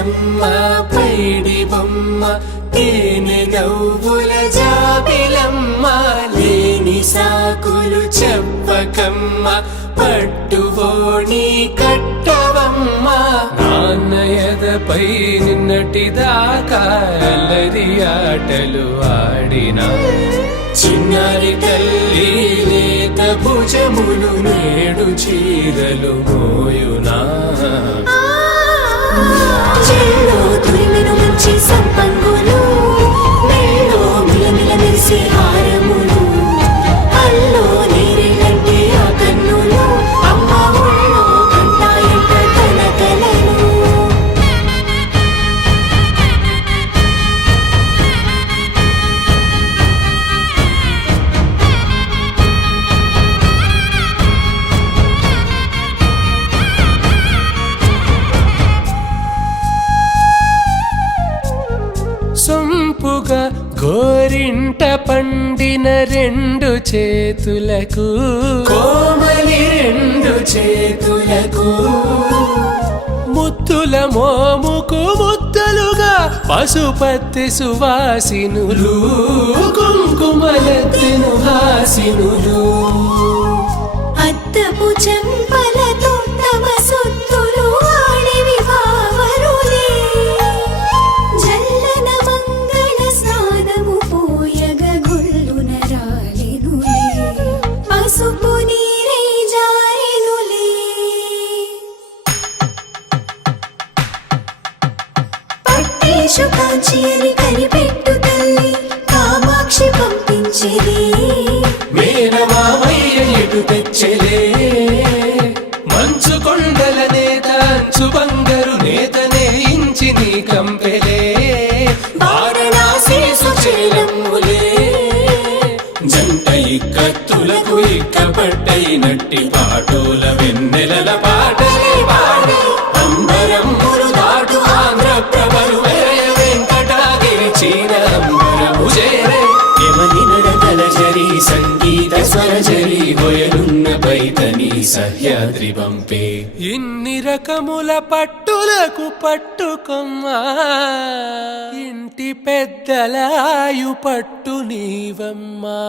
బుగ్గలమ్మ పైడి బొమ్మ తేనె నవ్వుల జాబిలమ్మ లేని సాకులు చెప్పకమ్మ పట్టువోణి కట్టవమ్మ నాన్నయదపై నిన్నటిదాకా అల్లరి ఆటలు ఆడినా చిన్నారి తల్లి లేత భుజములు నేడు చీరలు మోయునా చెల్లో తురిమెను మంచి సంపంగులు మెల్లో మిలమిల మెరిసే హారములు అల్లో నీరెళ్ళంటే ఆ కన్నులు అమ్మ ఒళ్ళో కంటాయంట తన కలలు సొంపుగా గోరింట పండిన రెండు చేతులకు కోమలి రెండు చేతులకు ముత్తుల మోముకు ముద్దలుగా పసుపత్తి సువాసినులు కుంకుమలెత్తిను హాసినులు అద్దపు చెంపలతో తమ సొత్తులు ఆడివి బావరులే జల్లన మంగళ స్నానము పోయగ గొల్లున రాలెనులే పసుపు నీరై జారెనులే పట్టేషు కాంచి అని కనిపెట్టు తల్లి కామాక్షి పంపించిరి మేనమామయ్య ఎటు తెచ్చలే మంచు కొండల నేత అంచు బంగారు నేతనే ఇంచి నీ కంపెలే వారణాసి సుచేలమ్ములే జంట ఇక్కత్తులకు ఇక్కపట్టైనట్టి పాటోల వెన్నెలల పాటలే పాడే అంబరమ్ములు దాటు ఆంధ్ర ప్రభలు వెంకటాగిరి చీన అంబరము చేరే యమని నడకల జరి సంగీత స్వరజరి హొయలున్న పైతని సహ్యాద్రి పంపే ఇన్ని రకముల పట్టులకు పట్టుకొమ్మా ఇంటి పెద్దలాయు పట్టు నీవమ్మా